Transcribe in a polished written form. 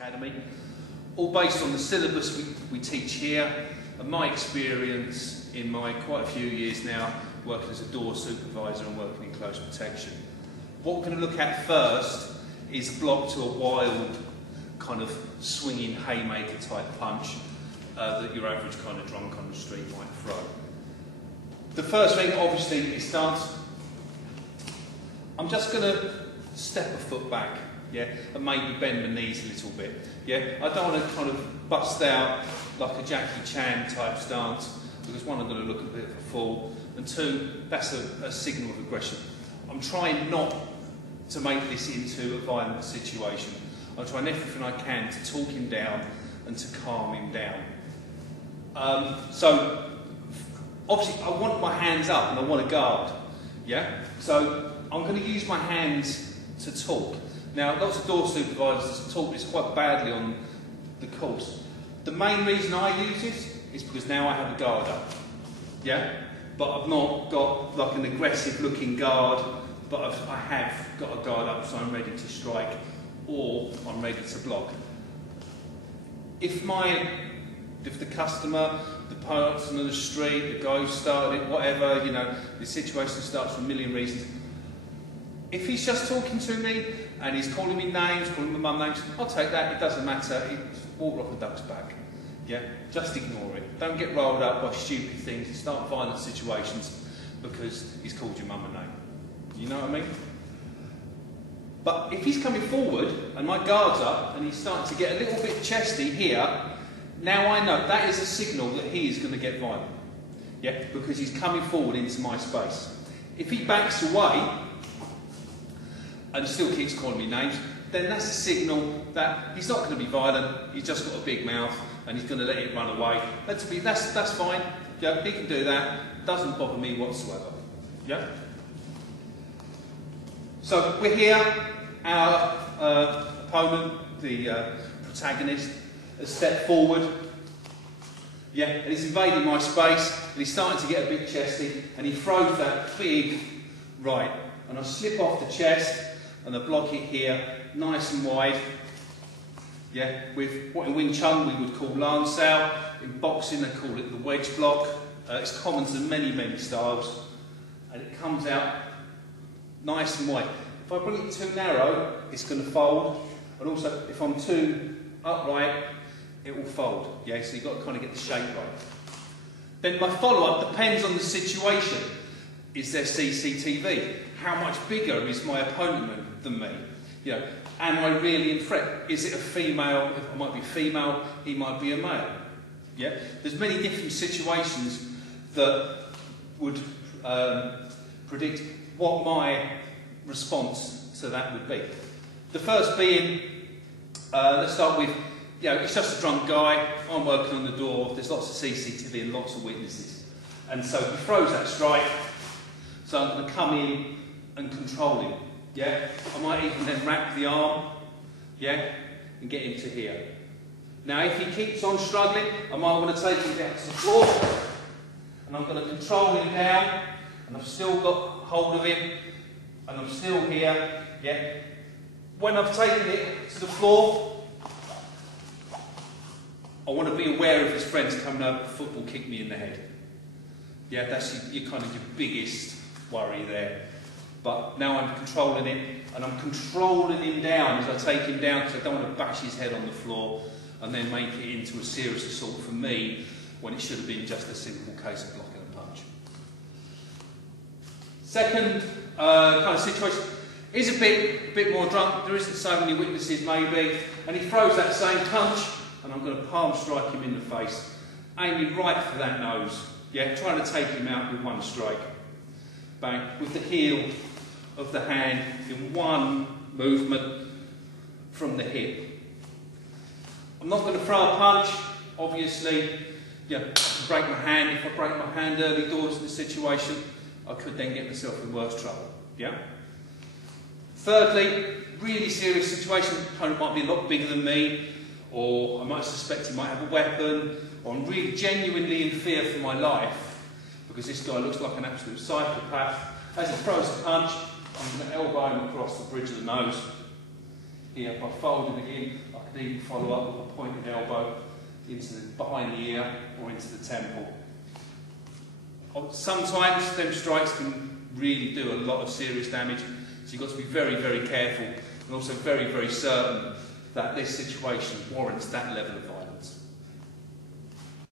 Academy, all based on the syllabus we teach here and my experience in my quite a few years now working as a door supervisor and working in close protection. What we're going to look at first is a block to a wild kind of swinging haymaker type punch that your average kind of drunk on the street might throw. The first thing obviously is stance. I'm just going to step a foot back, yeah, and maybe bend my knees a little bit. Yeah, I don't want to kind of bust out like a Jackie Chan type stance, because one, I'm going to look a bit of a fool, and two, that's a signal of aggression. I'm trying not to make this into a violent situation. I'm trying everything I can to talk him down and to calm him down. So obviously I want my hands up and I want to guard, yeah? So I'm going to use my hands to talk. Now, lots of door supervisors talk this quite badly on the course. The main reason I use this is because now I have a guard up, yeah? But I've not got like an aggressive looking guard, but I have got a guard up, so I'm ready to strike or I'm ready to block. If the customer, the person on the street, the guy who started it, whatever, you know, the situation starts for a million reasons. If he's just talking to me and he's calling me names, calling my mum names, I'll take that, it doesn't matter, walk off the duck's back. Yeah? Just ignore it. Don't get rolled up by stupid things and start violent situations because he's called your mum a name. You know what I mean? But if he's coming forward and my guard's up and he's starting to get a little bit chesty here, now I know that is a signal that he is going to get violent. Yeah? Because he's coming forward into my space. If he backs away and still keeps calling me names, then that's a signal that he's not going to be violent, he's just got a big mouth and he's going to let it run away. That's fine, yeah, he can do that, doesn't bother me whatsoever. Yeah? So we're here, our opponent, the protagonist, has stepped forward, yeah, and he's invading my space and he's starting to get a bit chesty and he throws that big right, and I slip off the chest and I block it here, nice and wide, yeah, with what in Wing Chun we would call lancao. In boxing they call it the wedge block. It's common to many, many styles, and it comes out nice and wide. If I bring it too narrow, it's going to fold, and also if I'm too upright, it will fold, yeah, so you've got to kind of get the shape right. Then my follow-up depends on the situation. Is there CCTV? How much bigger is my opponent than me? You know, am I really in threat? Is it a female? If I might be female, he might be a male. Yeah? There's many different situations that would predict what my response to that would be. The first being, let's start with, you know, it's just a drunk guy, I'm working on the door, there's lots of CCTV and lots of witnesses. And so he throws that strike, so I'm going to come in and control him, yeah? I might even then wrap the arm, yeah, and get him to here. Now if he keeps on struggling, I might want to take him down to the floor, and I'm going to control him down, and I've still got hold of him, and I'm still here, yeah? When I've taken it to the floor, I want to be aware of his friends coming over to football kick me in the head. Yeah, that's your kind of your biggest worry there. But now I'm controlling it, and I'm controlling him down as I take him down, because I don't want to bash his head on the floor and then make it into a serious assault for me when it should have been just a simple case of blocking a punch. Second kind of situation is a bit more drunk. There isn't so many witnesses maybe, and he throws that same punch, and I'm going to palm strike him in the face, aiming right for that nose. Yeah, trying to take him out with one strike. Bang, with the heel of the hand in one movement from the hip. I'm not going to throw a punch, obviously. Yeah, I can break my hand. If I break my hand early doors in the situation, I could then get myself in worse trouble. Yeah? Thirdly, really serious situation, the opponent might be a lot bigger than me, or I might suspect he might have a weapon, or I'm really genuinely in fear for my life, because this guy looks like an absolute psychopath. As he throws a punch, I'm going to elbow him across the bridge of the nose. here by folding it in. I can even follow up with a pointed elbow into behind the ear or into the temple. Sometimes them strikes can really do a lot of serious damage, so you've got to be very, very careful and also very, very certain that this situation warrants that level of violence.